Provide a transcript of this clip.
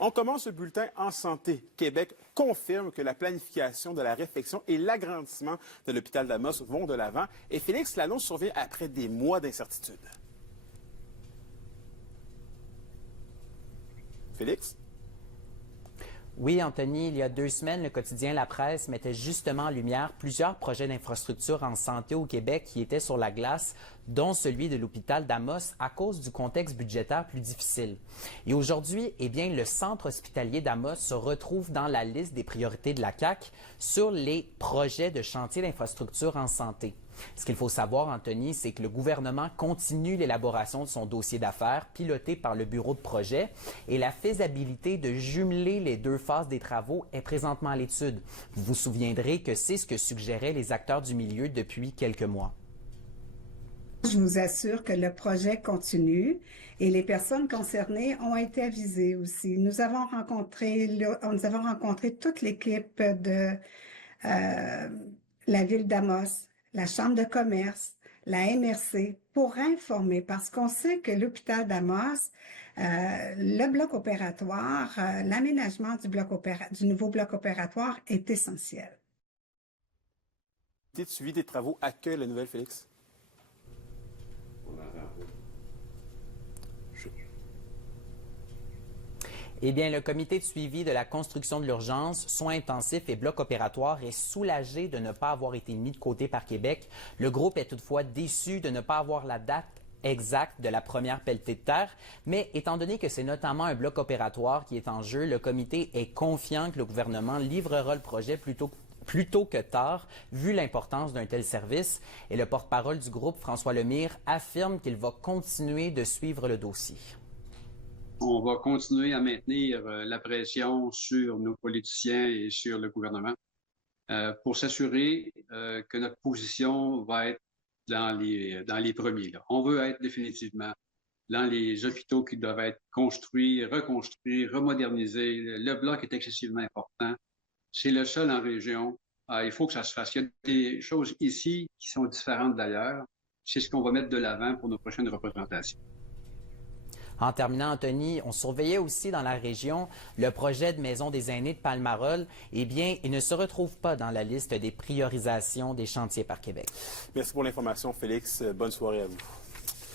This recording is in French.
On commence ce bulletin en santé. Québec confirme que la planification de la réfection et l'agrandissement de l'hôpital d'Amos vont de l'avant. Et Félix, l'annonce survient après des mois d'incertitude. Félix? Oui, Anthony, il y a 2 semaines, le quotidien La Presse mettait justement en lumière plusieurs projets d'infrastructure en santé au Québec qui étaient sur la glace, dont celui de l'hôpital d'Amos à cause du contexte budgétaire plus difficile. Et aujourd'hui, eh bien, le centre hospitalier d'Amos se retrouve dans la liste des priorités de la CAQ sur les projets de chantier d'infrastructure en santé. Ce qu'il faut savoir, Anthony, c'est que le gouvernement continue l'élaboration de son dossier d'affaires piloté par le bureau de projet et la faisabilité de jumeler les 2 phases des travaux est présentement à l'étude. Vous vous souviendrez que c'est ce que suggéraient les acteurs du milieu depuis quelques mois. Je vous assure que le projet continue et les personnes concernées ont été avisées aussi. Nous avons rencontré toute l'équipe de la ville d'Amos, la Chambre de commerce, la MRC, pour informer, parce qu'on sait que l'hôpital d'Amos, le bloc opératoire, l'aménagement du nouveau bloc opératoire est essentiel. Le suivi des travaux accueille la nouvelle, Félix? Eh bien, le comité de suivi de la construction de l'urgence, soins intensifs et bloc opératoire est soulagé de ne pas avoir été mis de côté par Québec. Le groupe est toutefois déçu de ne pas avoir la date exacte de la première pelletée de terre, mais étant donné que c'est notamment un bloc opératoire qui est en jeu, le comité est confiant que le gouvernement livrera le projet plus tôt que tard, vu l'importance d'un tel service. Et le porte-parole du groupe, François Lemire, affirme qu'il va continuer de suivre le dossier. On va continuer à maintenir la pression sur nos politiciens et sur le gouvernement pour s'assurer que notre position va être dans les premiers. Là. On veut être définitivement dans les hôpitaux qui doivent être construits, reconstruits, remodernisés. Le bloc est excessivement important. C'est le seul en région. Il faut que ça se fasse. Il y a des choses ici qui sont différentes d'ailleurs. C'est ce qu'on va mettre de l'avant pour nos prochaines représentations. En terminant, Anthony, on surveillait aussi dans la région le projet de Maison des aînés de Palmarol. Eh bien, il ne se retrouve pas dans la liste des priorisations des chantiers par Québec. Merci pour l'information, Félix. Bonne soirée à vous.